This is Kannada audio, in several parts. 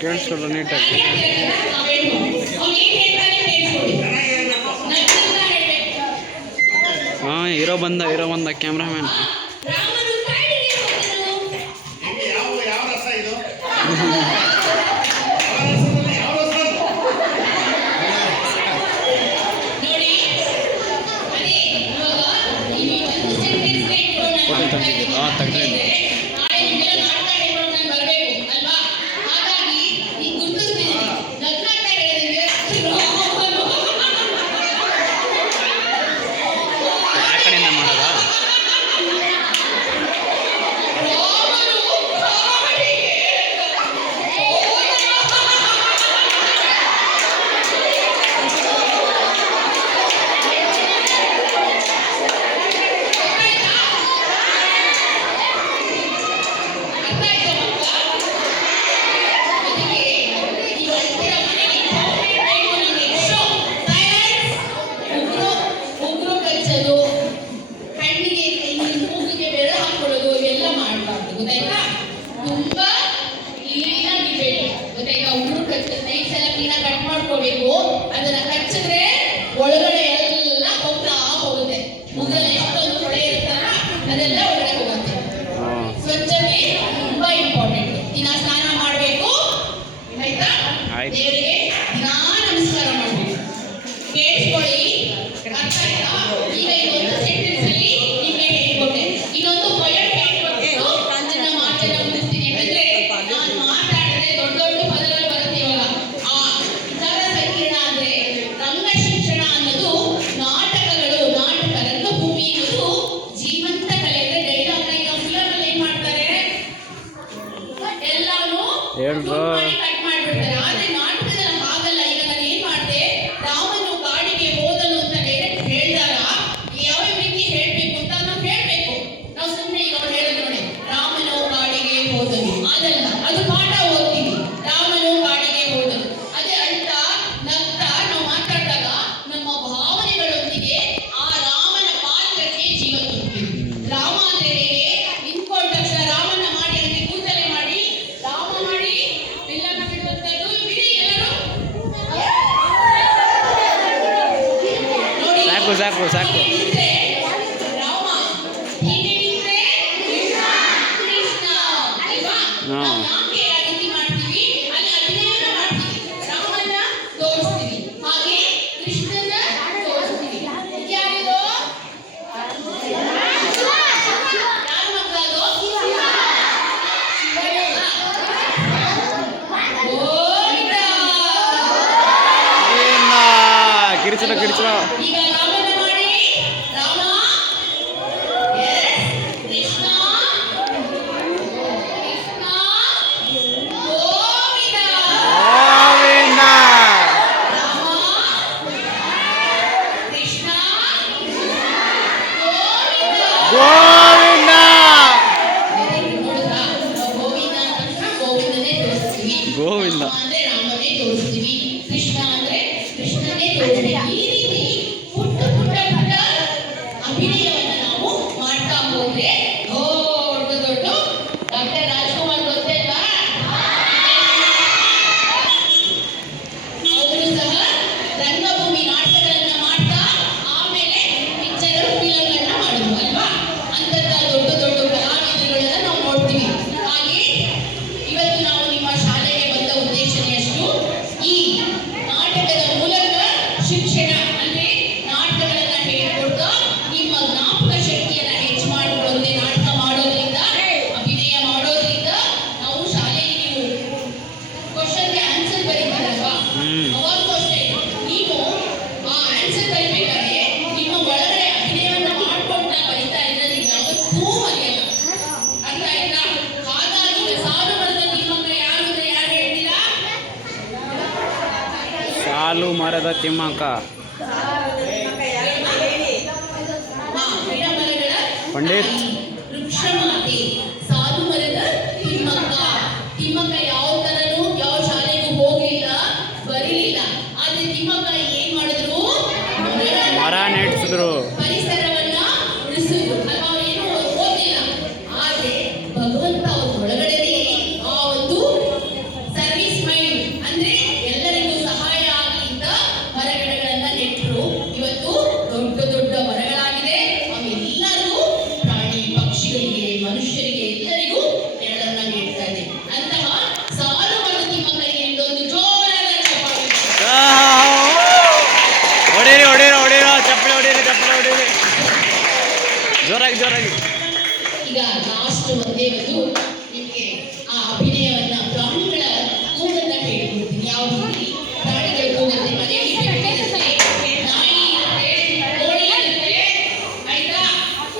ಕೇಳಿಸ್ಕೊಳ್ರ ನೀಟಾಗಿ. ಹಾಂ, ಹೀರೋ ಬಂದ ಕ್ಯಾಮ್ರಾಮ್ಯಾನ್. ಹಾಂ, ತೆಗ್ದ್ರೆ ಅದನ್ನ ಕಚ್ಚಿದ್ರೆ ಒಳಗಡೆ ಎಲ್ಲ ಹೋಗುತ್ತೆ. ಮುಖದಲ್ಲಿ ಎಷ್ಟೊಂದು ಹೊಳೆ ಇರುತ್ತಲ್ಲ ಅದೆಲ್ಲ ಒಳಗಡೆ ಹೋಗುತ್ತೆ. ಸ್ವಚ್ಛತೆ ತುಂಬಾ ಇಂಪಾರ್ಟೆಂಟ್. ದಿನ ಸ್ನಾನ ಮಾಡಬೇಕು, ಆಯ್ತಾ? ದೇವರಿಗೆ ದಿನಾ ನಮಸ್ಕಾರ ಮಾಡಬೇಕು. ಕೇಳಿಸ್ಕೊಳ್ಳಿ, ಅರ್ಥ ಆಯ್ತಾ? ಈಗ ಇದೊಂದು ಸೆಂಟೆನ್ಸ್ ಅಲ್ಲಿ ನಿಮಗೆ ಹೇಳ್ಕೊಟ್ಟೆ. ಇನ್ನೊಂದು ಪೊಯಟ್ ಹೇಳ್ಕೊಟ್ಟು ನನ್ನ ಮಾತನ್ನ ಮುಗಿಸ್ತೀನಿ. ಯಾಕಂದ್ರೆ ನಾನು ಮಾತಾಡಿದ್ರೆ ದೊಡ್ಡ ದೊಡ್ಡ ಪದಗಳು ಬರುತ್ತೆ. ಇವಾಗ ಸಂಕೀರ್ಣ ಅಂದ್ರೆ ರಂಗ ಶಿಕ್ಷಣ ಅನ್ನೋದು ನಾಟಕಗಳು, ನಾಟಕ ರಂಗಭೂಮಿ ಅನ್ನೋದು ಜೀವಂತ ಕಲೆ. ಅಂದ್ರೆ ಡೈಲಾಗ್ ಈಗ ಫಿಲಮ್ ಅಲ್ಲಿ ಏನ್ ಮಾಡ್ತಾರೆ, ಎಲ್ಲಾನು ಕಟ್ ಮಾಡ್ಬಿಡ್ತಾರೆ. ಆದ್ರೆ ನಾಟಕದಲ್ಲಿ ಹಾಗಲ್ಲ. ಈಗ ನಾನು ಏನ್ ಮಾಡಿದೆ, ರಾಮನು ಕಾಡಿಗೆ ಹೋದನು ಅಂತ ಡೈರೆಕ್ಟ್ ಹೇಳ್ದಾಗ ಯಾವ ರೀತಿ ಹೇಳ್ಬೇಕು ಅಂತ ನಾವು ಹೇಳ್ಬೇಕು. ನಾವು ಸುಮ್ಮನೆ ಈಗ ಅವ್ರು ಹೇಳಿದ್ರು ನೋಡಿ, ರಾಮನು ಕಾಡಿಗೆ ಹೋದನು, ಅದಲ್ಲ, ಅದು ಪಾಠ ಓದ್ತೀವಿ. ರಾಮನು ಕಾಡಿಗೆ ಹೋದನು, ಅದೇ ಅಳ್ತಾ ನಗ್ತಾ ನಾವು ಮಾತಾಡಿದಾಗ ನಮ್ಮ ಭಾವನೆಗಳೊಂದಿಗೆ ಆ ರಾಮನ ಪಾತ್ರಕ್ಕೆ ಜೀವ ತುಂಬುತ್ತೀವಿ. ರಾಮ ಅಂದ್ರೆ ನಿಂತ್ಕೊಂಡ ತಕ್ಷಣ ರಾಮನ ಮಾಡಿ ಅಂದ್ರೆ ಕೂತಲೆ ಮಾಡಿ ರಾಮ ಮಾಡಿ ಬಿಲ್ಲನ್ನ ಬಿಡುವಂತದ್ದು ಬಿಡಿ ಎಲ್ಲರೂ ನೋಡಿ. ಸಾಕು ನಿಂತ್ರೆ ರಾಮ, ಹೀಗೆ ನಿಂತ್ರೆ ಕೃಷ್ಣ ಅಲ್ವಾ? ನಾವು ಯಾಕೆ ಆ ರೀತಿ ಮಾಡ್ತೀವಿ? ಅಲ್ಲಿ ಅಭಿನಯನ ಮಾಡ್ತೀವಿ, ರಾಮನ ತೋರಿಸ್ತೀವಿ, ಹಾಗೆ ಕೃಷ್ಣನ ತೋರಿಸ್ತೀವಿ. ಯಾರಿದು? ಯಾರು ಮಕ್ಕಳದು? ಕಿರಿಚಲ ಈಗ ರಾಮನ ಮಾಡಿ ರಾಮ, ಕೃಷ್ಣ, ಕೃಷ್ಣ ಗೋವಿಂದ. ರಾಮ, ಕೃಷ್ಣ, ಗೋವಿಂದ. ನೋಡಿದ್ರಾ? ಗೋವಿಂದ ಅಂತ ಗೋವಿಂದನೇ ತೋರಿಸ್ತೀವಿ. ಗೋವಿಂದ ಅಂದ್ರೆ ರಾಮನೇ ತೋರಿಸ್ತೀವಿ, ಕೃಷ್ಣ ಅಂದ್ರೆ ಕೃಷ್ಣನೇ ತೋರಿಸ್ತೀವಿ. ಈ ರೀತಿ ಪುಟ್ಟ ಅಭಿನಯವನ್ನು ನಾವು ಮಾಡ್ತಾ ಹೋದ್ರೆ ದೊಡ್ಡ ಡಾಕ್ಟರ್ ರಾಜ್ಕುಮಾರ್ ಗೊತ್ತೇ ಅಲ್ವಾ? ಅವರು ಸಹ ರಂಗಭೂಮಿ ನಾಟಕಗಳನ್ನ ಮಾಡ್ತಾ ಆಮೇಲೆ ಪಿಕ್ಚರ್ ಫಿಲಂಗಳನ್ನ ಮಾಡಿದ್ರು ಅಲ್ವಾ? ಅಂತಂತ ದೊಡ್ಡ ಕಲಾವಿದರುಗಳನ್ನ ನಾವು ನೋಡ್ತೀವಿ. ಹಾಗೆ ಇವತ್ತು ನಾವು ನಿಮ್ಮ ಶಾಲೆಗೆ ಬಂದ ಉದ್ದೇಶನೇ ಅಷ್ಟು. ಈ ನಾಟಕದ ಮೂಲಕ ಶಿಕ್ಷಣ ಅಂದ್ರೆ ನಾಟಕಗಳನ್ನ ಹೇಳ್ಕೊಡ್ತಾ ನಿಮ್ಮ ಜ್ಞಾಪಕ ಶಕ್ತಿಯನ್ನ ಹೆಚ್ಚು ಮಾಡಿಕೊಳ್ಳೋದೇ. ನಾಟಕ ಮಾಡೋದ್ರಿಂದ, ಅಭಿನಯ ಮಾಡೋದ್ರಿಂದ ನಾವು ಶಾಲೆಯಲ್ಲಿ ನೀವು ಕ್ವಶನ್ಗೆ ಆನ್ಸರ್ ಬರೀತೀರಲ್ವಾ, ಅವಾಗೂ ಅಷ್ಟೇ ನೀವು ಆ ಆನ್ಸರ್ ಬರೀಬೇಕಾದ್ರೆ ನಿಮ್ಮ ಒಳಗಡೆ ಅಭಿನಯವನ್ನ ಮಾಡ್ಕೊಂಡ ಬರೀತಾ ಇದ್ರೆ ನೀವು ಯಾವತ್ತೂ ಮರೆಯಲ್ಲ. ಅರ್ಥ ಆಯ್ತಾ? ಹಾಗಾಗಿ ಈಗ ಸಾಲು ಮರದ ತಿಮ್ಮಕ್ಕ ಯಾರು ಅಂದ್ರೆ ಯಾರು ಹೇಳ್ತೀರಾ? ಸಾಲು ಮರದ ತಿಮ್ಮಕ್ಕ ಗಿಡಮರಗಳ ಪಂಡಿತ್. ವೃಕ್ಷಮಾತೆ ಸಾಲು ಮರದ ತಿಮ್ಮಕ್ಕ. ತಿಮ್ಮಕ್ಕ ಯಾವ ತರನು ಯಾವ ಶಾಲೆಗೂ ಹೋಗ್ಲಿಲ್ಲ, ಬರೀಲಿಲ್ಲ. ಆದ್ರೆ ತಿಮ್ಮಕ್ಕ ಏನ್ ಮಾಡಿದ್ರು? ಮರ ನೆಡ್ಸಿದ್ರು, ಪರಿಸರವನ್ನ ಉಳಿಸಿದ್ರು ಅಲ್ವಾ? ಅವ್ರು ಏನು ಓದಿಲ್ಲ, ಆದ್ರೆ ಭಗವಂತ ಅವ್ರ ಒಳಗಡೆ ಆ ಒಂದು ಜೋರಾಗಿ ಜೋರಾಗಿ. ಈಗ ಲಾಸ್ಟ್ ಒಂದೇ ಒಂದು ನಿಮಗೆ ಆ ಅಭಿನಯವನ್ನ ಪ್ರಾಣಿಗಳ ಕೂಗನ್ನ ಹೇಳ್ಕೊಡ್ತೀನಿ. ಯಾವ ರೀತಿ ಪ್ರಾಣಿಗಳ ಕೂಗಂತೆ ಮನೆಯಲ್ಲಿ ಬೆಕ್ಕಿರುತ್ತೆ, ನಾಯಿ ಇರುತ್ತೆ, ಕೋಳಿ ಇರುತ್ತೆ, ಆಯ್ತಾ?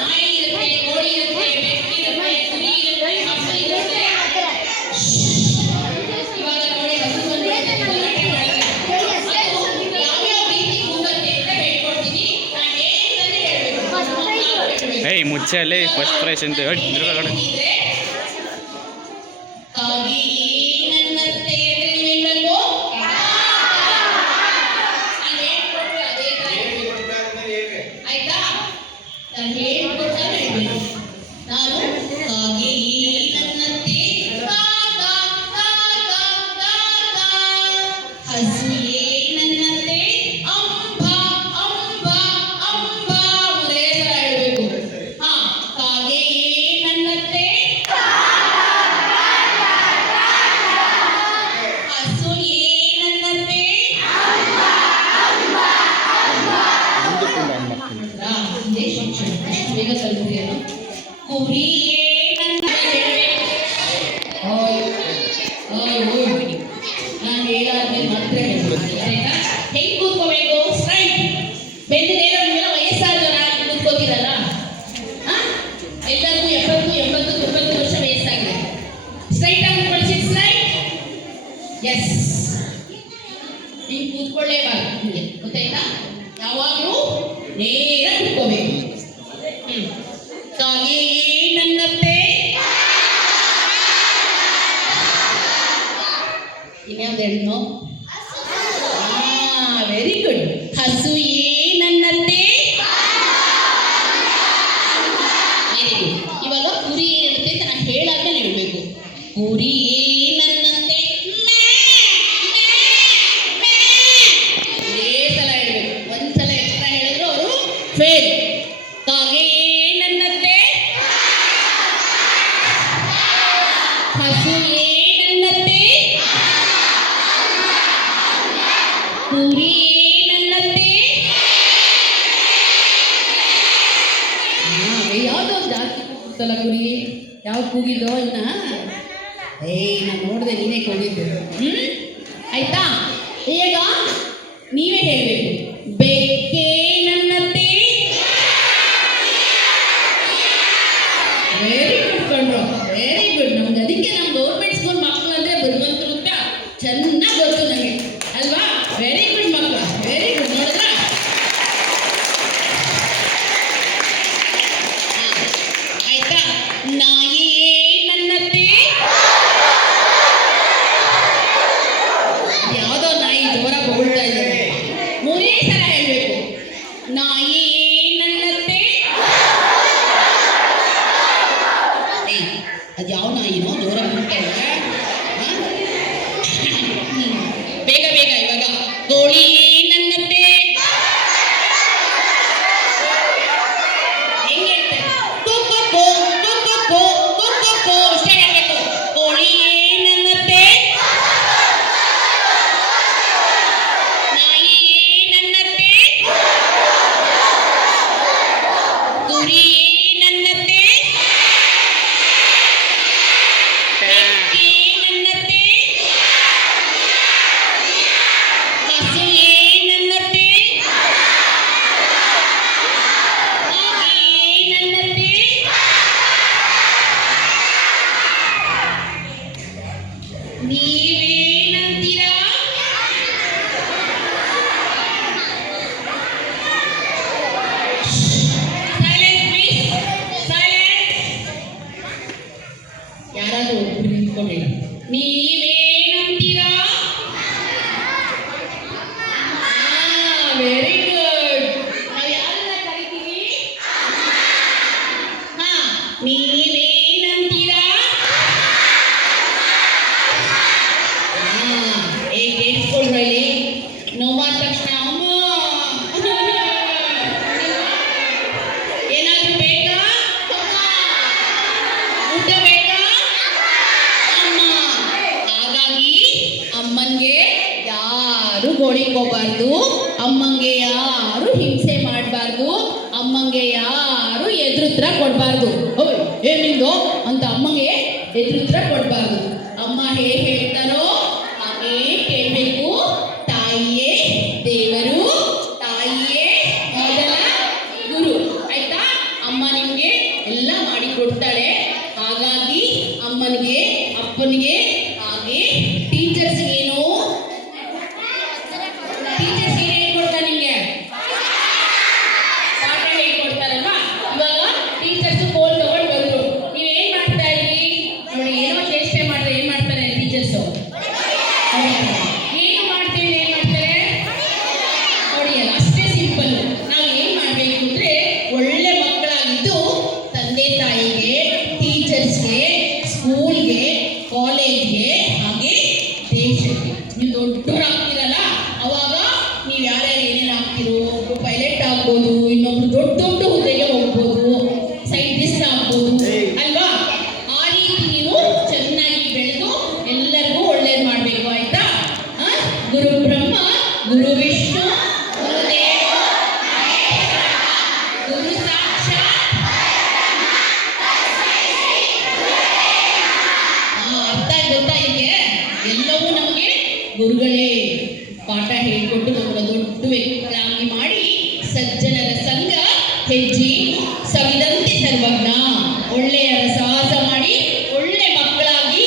ನಾಯಿ ಇರುತ್ತೆ, ಕೋಳಿ ಇರುತ್ತೆ, ಬೆಕ್ಕಿರುತ್ತೆ, ಕುರಿ ಇರುತ್ತೆ, ಹಸು ಇರುತ್ತೆ. ಇವಾಗ ನೋಡಿ ಹಸು ಬಂದು ಗಲಾಟೆ ಮಾಡ್ತಾರೆ. ಅದು ಯಾವ್ಯಾವ ರೀತಿ ಕೂಗಂತೆ ಅಂತ ಹೇಳ್ಕೊಡ್ತೀನಿ. ನಾನು ಏನಂತಾನೆ ಹೇಳ್ಬೇಕು. ಏಯ್ ಮುಚ್ಚಲ್ಲಿ ಫಸ್ಟ್ ಪ್ರೈಸ್ ಅಂತ ಹೇಳಿ ತಿರ್ಗಡೆ. ಕಾಗಿ ನನ್ನತ್ತೆ ಅಂದ್ರೆ ನೀವೇನ್ಬೇಕು? ನಾನು ಹೇಳ್ಕೊಟ್ರೆ ಅದೇ ತರ ಹೇಳ್ಬೇಕು. ಆಯ್ತಾ? ನಾನು ಹೇಳ್ಕೊಟ್ಟಾರೆ ಹೇಳ್ಬೇಕು. ನಾನು ಕಾಗಿ ನನ್ನತ್ತೆ ಕಾಕ ಕಾಕ ಕಾಕ, ಹಸುಯೇ ನನ್ನತ್ತೆ ಅಂಬ ಅಂಬ ಅಂಬ. ಒಂದೇ ತರ ಹೇಳ್ಬೇಕು. ಹಾ, ಕಾಗೆ ನನ್ನತ್ತೆ, ಹಸು ಏನನ್ನತ್ತೆ, ಇದೇ ಶಿಕ್ಷಣ. ಅಷ್ಟು ಬೇಗ ಕಲಿತೀರೇನು? ಕುರಿ ಏನನ್ನತ್ತೆ. ಓಯ್ ಓಯ್ ಓಯ್ ಬಿಡಿ. ನಾನು ಹೇಳಾದ್ಮೇಲೆ ಮಾತ್ರ ಹೇಳ್ಬೇಕು. ಆಯ್ತಾ? ಹೆಂಗ್ ಕೂತ್ಕೋಬೇಕು? ಸ್ಟ್ರೈಟ್. ಬೆನ್ನು ನೇರ. ನೀವೆಲ್ಲ ವಯಸ್ಸಾದವರ ಕೂತ್ಕೋತೀರಲ್ಲ, ಎಲ್ಲರಿಗೂ 70, 80, 90 ವರ್ಷ ವಯಸ್ಸಾಗಿದೆ. ಸ್ಟ್ರೈಟ್ ಆಗಿ ಕೂತ್ಕೊಳ್ಳಿ. ಸ್ಟ್ರೈಟ್. ಎಸ್, ನೀವು ಕೂತ್ಕೊಳ್ಳೇಬಾರ್ದು. ನಿಮಗೆ ಗೊತ್ತಾಯ್ತಾ? ಯಾವಾಗಲೂ ನೇರ ಕೂತ್ಕೋಬೇಕು. ಕಾಗೆ ನನ್ನತ್ತೆ, ಇನ್ಯಾವ್ದು ಹೇಳೋ? Very good. ಹಸು ಏನನ್ನತ್ತೆ. Very good. ಇವಾಗ ಕುರಿ ಏನಿರುತ್ತೆ ಅಂತ ನಾನು ಹೇಳಾದ್ಮೇಲೆ ಹೇಳ್ಬೇಕು. ಕುರಿ ಏನನ್ನತ್ತೆ. ಇದೇ ಸಲ ಹೇಳ್ಬೇಕು. ಒಂದ್ಸಲ ಎಕ್ಸ್ಟ್ರಾ ಹೇಳಿದ್ರು ಅವರು ಫೇಲ್. ಕಾಗೆ ಏನನ್ನತ್ತೆ, ಹಸು ಏನನ್ನತ್ತೆ, ಕುರಿ ಏನನ್ನತ್ತೆ. ಯಾವ್ದೋ ಒಂದು ಜಾಸ್ತಿ ಕೂಗುತ್ತಲ್ಲ ಕುರಿ. ಯಾವ ಕೂಗಿದ್ದೋ ಇನ್ನ? ನಾನು ನೋಡಿದೆ ನೀನೇ ಕೂಗಿದ್ದು. ಆಯ್ತಾ? ಈಗ ನೀವೇ ಹೇಳ್ಬೇಕು. ಬೆಕ್ಕೆ ನನ್ನತ್ತೆ. ವೆರಿ ಗುಡ್ ಕಣ್ರು, ವೆರಿ ಗುಡ್. ನಮ್ಗೆ ಅದಕ್ಕೆ ನಮ್ಮ ಗೌರ್ಮೆಂಟ್ ಸ್ಕೂಲ್ ಮಕ್ಕಳು ಅಂದ್ರೆ ಬುದ್ಧಿವಂತರು ಅಂತ ಚೆನ್ನಾಗಿ ಗೊತ್ತು ನನಗೆ, ಅಲ್ವಾ? ವೆರಿ ಗುಡ್ ಮಕ್ಕಳು, ವೆರಿ ಗುಡ್. ನೋಡಿದ್ರ? ಆಯ್ತಾ? ನಾಯಿ ಏನನ್ನತ್ತೆ. ಯಾವುದೋ ನಾಯಿ ಜೋರ ಬೊಗಳ್ತಾ ಇದೆ. ಮೂರೇ ಸಲ ಹೇಳ್ಬೇಕು. ನಾಯಿ ಏನನ್ನತ್ತೆ. ಅದು ಯಾವ ನಾಯಿನೋ ಜೋರ ಬೊಗಳ್ತಾ ಇದೆ. ಬೇಗ ಬೇಗ. ಇವಾಗ ಕೋಳಿ ಏನನ್ನತ್ತೆ. ಹೆಂಗ್ ಹೇಳ್ತಾರೆ? ಕೊಕ್ಕೊ ಕೊಕ್ಕೊ ಕೊಕ್ಕೊ ಅಷ್ಟೇ ಹೇಳ್ಬೇಕು. ಕೋಳಿ ಏನನ್ನತ್ತೆ, ನಾಯಿ ಏನನ್ನತ್ತೆ, ಕುರಿ ಏನನ್ನತ್ತೆ, ಬೆಕ್ಕೆ ಏನನ್ನತ್ತೆ, ಹಸು ಏನನ್ನತ್ತೆ, ಕಾಗೆ ಏನನ್ನತ್ತೆ. ನೀವೇನಂತೀರಾ? Silence please, silence. ಯಾರಾದ್ರೂ ಒಬ್ರು ನಿಂತ್ಕೊಳ್ಳಿ. ನೀವೇನಂತೀರಾ? Very good. ನಾವು ಯಾರನ್ನ ಕರಿತೀವಿ? ನೀವೇನಂತೀರಾ? ಕೇಳಿಸ್ಕೊಳ್ರಿ. ನೋವಾದ ತಕ್ಷಣ ಅಮ್ಮ ಏನಾದ್ರೂ ಬೇಕಾ? ಊಟ ಬೇಕಾ? ಅಮ್ಮ. ಹಾಗಾಗಿ ಅಮ್ಮನ್ಗೆ ಯಾರು ಗೋಳಿಕೋಬಾರ್ದು, ಅಮ್ಮಂಗೆ ಯಾರು ಹಿಂಸೆ ಮಾಡಬಾರ್ದು, ಅಮ್ಮಂಗೆ ಯಾರು ಎದುರು ಎದುರುತ್ತರ ಕೊಡಬಾರ್ದು. ಓಯ್ ಏನಿಂದು ಅಂತ ಅಮ್ಮಗೆ ಎದುರುತ್ತರ ಕೊಡಬಾರ್ದು. ಅಮ್ಮ ಹೇಗೆ ಹೇಳ್ತಾರೋ ಹಾಗೇ ಕೇಳಬೇಕು. ತಾಯಿಯೇ ದೇವರು, ತಾಯಿಯೇ ಮೊದಲ ಗುರು. ಆಯ್ತಾ? ಅಮ್ಮ ನಿಮಗೆ ಎಲ್ಲ ಮಾಡಿ ಕೊಡ್ತಾಳೆ. ಹಾಗಾಗಿ ಅಮ್ಮನಿಗೆ, ಅಪ್ಪನಿಗೆ, ಹಾಗೆ ಟೀಚರ್ಸ್ ಏನು ಟೀಚರ್ಸ್ ಏನು ಹೇಳ್ಕೊಡ್ತಾರೆ ನಿಮಗೆ? ಪಾಠ ಹೇಳ್ಕೊಡ್ತಾರಲ್ವಾ? ಇವಾಗ ಟೀಚರ್ಸ್ ಫೋನ್ ತಗೊಂಡು ಬಂದ್ರು. ನೀವು ಏನ್ ಮಾಡ್ತಾ ಇದ್ರಿ ನೋಡಿ? ಏನೋ ಚೇಷ್ಟೆ ಮಾಡಿದ್ರೆ ಏನ್ ಮಾಡ್ತಾರೆ ಟೀಚರ್ಸು? ಏನು ಮಾಡ್ತೀವಿ ಏನ್ ಮಾಡ್ತಾರೆ ನೋಡಿ ಅಲ್ಲ. ಅಷ್ಟೇ ಸಿಂಪಲ್. ನಾವು ಏನ್ ಮಾಡ್ಬೇಕು ಅಂದ್ರೆ ಒಳ್ಳೆ ಮಕ್ಕಳಾಗಿದ್ದು ತಂದೆ ತಾಯಿಗೆ, ಟೀಚರ್ಸ್ಗೆ, ಸ್ಕೂಲ್ಗೆ, ಕಾಲೇಜ್ಗೆ, ಹಾಗೆ ದೇಶಕ್ಕೆ ನೀವು ದೊಡ್ಡವರಾಗ್ತೀರಲ್ಲ ಅವಾಗ ನೀವು ಯಾರ್ಯಾರು ಏನೇನು ಆಗ್ತಿರೋ, ಒಬ್ರು ಪೈಲಟ್ ಆಗ್ಬೋದು, ಇನ್ನೊಬ್ರು ದೊಡ್ಡ ದೊಡ್ಡ ಹುದ್ದೆಗೆ ಹೋಗ್ಬೋದು, ಸೈಂಟಿಸ್ಟ್ ಆಗ್ಬೋದು ಅಲ್ವಾ? ಆ ರೀತಿ ನೀವು ಚೆನ್ನಾಗಿ ಬೆಳೆದು ಎಲ್ಲರಿಗೂ ಒಳ್ಳೇದು ಮಾಡಬೇಕು. ಆಯ್ತಾ? ಗುರು ಬ್ರಹ್ಮ, ಗುರು ವಿಷ್ಣು, ಗುರುದೇವ ಗುರು ಸಾಕ್ಷಾತ್. ಅರ್ಥ ಗೊತ್ತಾ? ಹೀಗೆ ಎಲ್ಲವೂ ನಮಗೆ ಗುರುಗಳೇ ಪಾಠ ಹೇಳಿಕೊಟ್ಟು ನಮ್ಮನ್ನ ದೊಡ್ಡ ವ್ಯಕ್ತಿಗಳಾಗಿ ಮಾಡಿ ಸಜ್ಜನರ ಸಂಘ ಹೆಜ್ಜೆ ಸವಿದಂತೆ ಸರ್ವಜ್ಞ. ಒಳ್ಳೆಯರ ಸಾಹಸ ಮಾಡಿ ಒಳ್ಳೆ ಮಕ್ಕಳಾಗಿ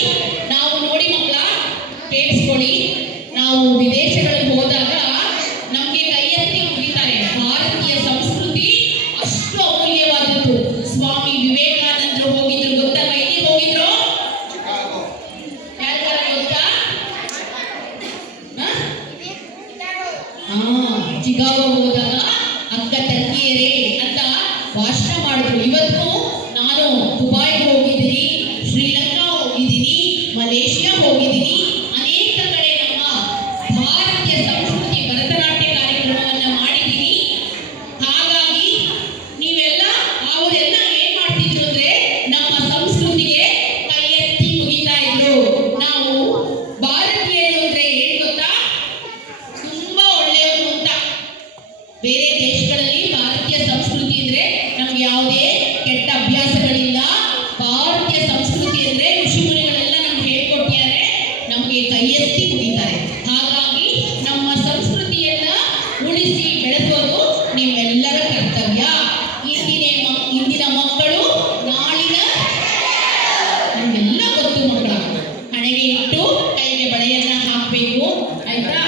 ನಾವು ನೋಡಿ ಮಕ್ಕಳ ಕೇಳಿಸ್ಕೊಳ್ಳಿ. ನಾವು ವಿದೇಶಗಳಿಗೆ ಹೋದಾಗ ನಮಗೆ ಕೈ ಎತ್ತಿ ಮುಗಿತಾರೆ. ಭಾರತೀಯ ಸಂಸ್ಕೃತಿ ಅಷ್ಟು ಅಮೂಲ್ಯವಾದದ್ದು. ಸ್ವಾಮಿ ವಿವೇಕಾನಂದರು ಹೋಗಿದ್ರು ಗೊತ್ತಾ? ಎಲ್ಲಿಗೆ ಹೋಗಿದ್ರು? ಯಾರಿಗಾರ ಗೊತ್ತಾ? ಚಿಕಾಗೋ ಹೋದಾಗ ಅಕ್ಕ ತಂಗಿಯರೇ ಅಂತ ಭಾಷಣ ಮಾಡಿದ್ರು. ಇವತ್ತು ನಾನು ದುಬೈಗೆ ಹೋಗಿದ್ದೀನಿ, ಶ್ರೀಲಂಕಾ ಹೋಗಿದ್ದೀನಿ, ಮಲೇಷಿಯಾ ಹೋಗಿದ್ದೀನಿ. ಅನೇಕ ಕಡೆ ನಮ್ಮ ಭಾರತೀಯ ಸಂಸ್ಕೃತಿ ಭರತನಾಟ್ಯ ಕಾರ್ಯಕ್ರಮವನ್ನು ಮಾಡಿದ್ದೀನಿ. ಹಾಗಾಗಿ ನೀವೆಲ್ಲ ಅವರೆಲ್ಲ ಏನ್ ಮಾಡ್ತಿದ್ರು ಅಂದ್ರೆ ನಮ್ಮ ಸಂಸ್ಕೃತಿಗೆ ಕೈ ಎತ್ತಿ ಮುಗಿತಾ ಇದ್ರು. ನಾವು ಭಾರತೀಯರು ಅಂದ್ರೆ ಏನ್ ಗೊತ್ತಾ? ತುಂಬಾ ಒಳ್ಳೆಯವರು ಅಂತ. ಬೇರೆ ದೇಶಗಳಲ್ಲಿ ಭಾರತೀಯ ಸಂಸ್ಕೃತಿ ಅಂದ್ರೆ ನಮ್ಗೆ ಯಾವುದೇ ಕೆಟ್ಟ ಅಭ್ಯಾಸಗಳಿಲ್ಲ. ಭಾರತೀಯ ಸಂಸ್ಕೃತಿ ಅಂದ್ರೆ ಋಷಿಮುನಿಗಳೆಲ್ಲ ನಮ್ಗೆ ಹೇಳ್ಕೊಟ್ಟಿದ್ದಾರೆ, ನಮ್ಗೆ ಕೈ ಎತ್ತಿ ಮುಗಿತಾರೆ. ಹಾಗಾಗಿ ನಮ್ಮ ಸಂಸ್ಕೃತಿಯನ್ನ ಉಳಿಸಿ ಬೆಳೆಸೋದು ನಿಮ್ಮೆಲ್ಲರ ಕರ್ತವ್ಯ. ಇಂದಿನ ಮಕ್ಕಳು ನಾಳಿನ ನಿಮ್ಗೆಲ್ಲ ಗೊತ್ತು ಮಕ್ಕಳ. ಹಣೆಗೆ ಇಟ್ಟು ಕೈಗೆ ಬಳೆಯನ್ನ ಹಾಕಬೇಕು. ಆಯ್ತಾ?